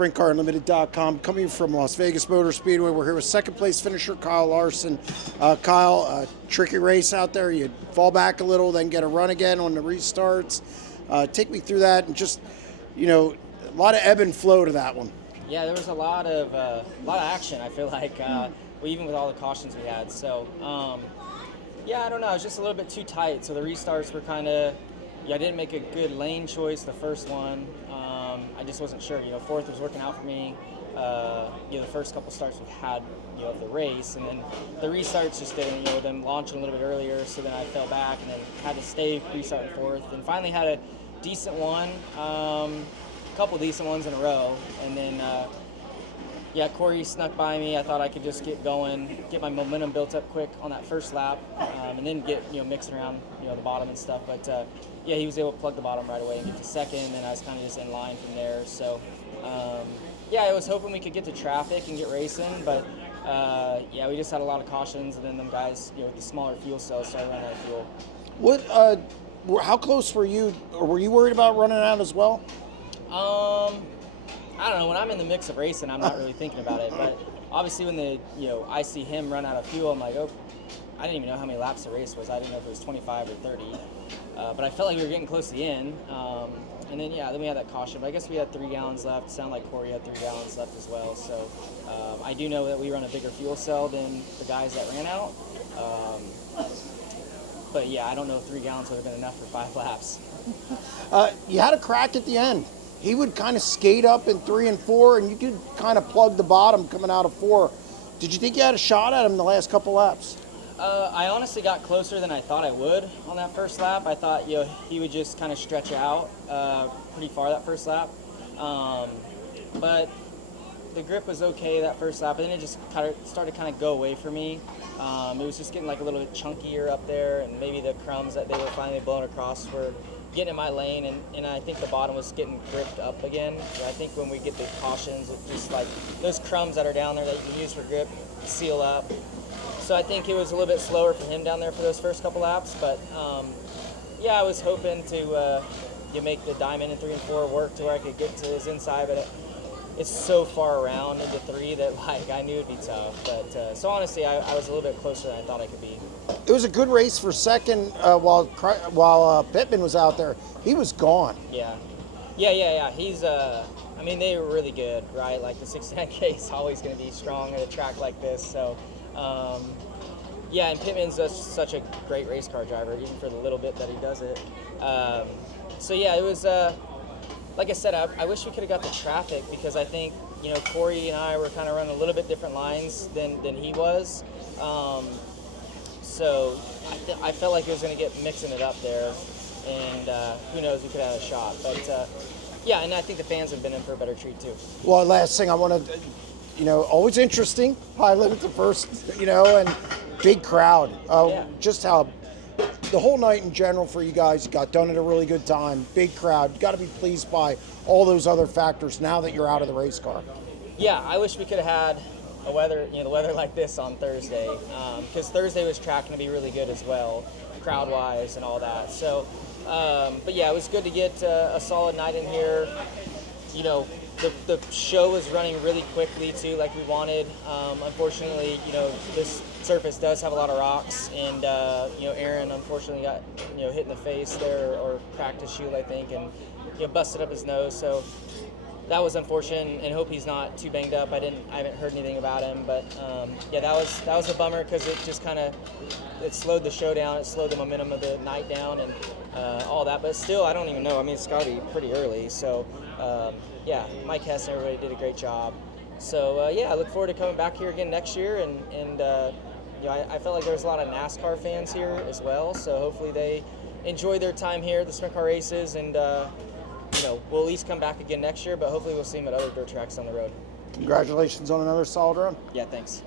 SprintCarUnlimited.com, coming from Las Vegas Motor Speedway. We're here with second place finisher Kyle Larson. Kyle, tricky race out there. You fall back a little, then get a run again on the restarts. Take me through that, and just, a lot of ebb and flow to that one. Yeah, there was a lot of action. I feel like, even with all the cautions we had. So, yeah, I don't know. It was just a little bit too tight. So the restarts were kind of, I didn't make a good lane choice the first one. I just wasn't sure. Fourth was working out for me. The first couple starts we had, of the race, and then the restarts just didn't, them launching a little bit earlier. So then I fell back and then had to stay restarting fourth, and finally had a decent one, a couple decent ones in a row, and then Corey snuck by me. I thought I could just get going, get my momentum built up quick on that first lap, and then get mixing around the bottom and stuff. But he was able to plug the bottom right away and get to second, and I was kind of just in line from there. So I was hoping we could get to traffic and get racing, but we just had a lot of cautions, and then them guys with the smaller fuel cells started running out of fuel. What? How close were you? Or were you worried about running out as well? I don't know. When I'm in the mix of racing, I'm not really thinking about it. But obviously, when I see him run out of fuel, I'm like, oh, I didn't even know how many laps the race was. I didn't know if it was 25 or 30. But I felt like we were getting close to the end. And then we had that caution. But I guess we had 3 gallons left. It sounded like Corey had 3 gallons left as well. So I do know that we run a bigger fuel cell than the guys that ran out. But I don't know if 3 gallons would have been enough for 5 laps. You had a crack at the end. He would kind of skate up in 3 and 4, and you could kind of plug the bottom coming out of 4. Did you think you had a shot at him the last couple laps? I honestly got closer than I thought I would on that first lap. I thought he would just kind of stretch out pretty far that first lap. But the grip was okay that first lap, and then it just started to go away for me. It was just getting like a little bit chunkier up there, and maybe the crumbs that they were finally blowing across were getting in my lane, and I think the bottom was getting gripped up again. I think when we get the cautions, it just like those crumbs that are down there that you can use for grip seal up. So I think it was a little bit slower for him down there for those first couple laps, but I was hoping to make the diamond in 3 and 4 work to where I could get to his inside, but it's so far around into 3 that I knew it'd be tough. But so honestly, I was a little bit closer than I thought I could be. It was a good race for second while Pittman was out there. He was gone. Yeah. He's they were really good, right? Like the 69K is always going to be strong at a track like this. So and Pittman's such a great race car driver, even for the little bit that he does it. It was. Like I said, I wish we could have got the traffic, because I think, Corey and I were kind of running a little bit different lines than he was. So I felt like it was going to get mixing it up there, and who knows, we could have had a shot. But and I think the fans have been in for a better treat too. Well, last thing I want to, always interesting, pilot at the first, and big crowd. Just how the whole night in general for you guys got done at a really good time. Big crowd. You got to be pleased by all those other factors now that you're out of the race car. Yeah, I wish we could have had the weather like this on Thursday, because Thursday was tracking to be really good as well, crowd-wise and all that. So, it was good to get a solid night in here. The show was running really quickly too, like we wanted. Unfortunately, this surface does have a lot of rocks, and Aaron unfortunately got hit in the face there, or cracked his shoe, I think, and busted up his nose. So that was unfortunate, and hope he's not too banged up. I haven't heard anything about him, but that was a bummer, because it just it slowed the show down. It slowed the momentum of the night down, and all that. But still, I don't even know. I mean, it's got to be pretty early. So Mike Hess and everybody did a great job. So I look forward to coming back here again next year, and I felt like there was a lot of NASCAR fans here as well. So hopefully they enjoy their time here at the sprint car races, and we'll at least come back again next year, but hopefully we'll see them at other dirt tracks on the road. Congratulations on another solid run. Yeah, thanks.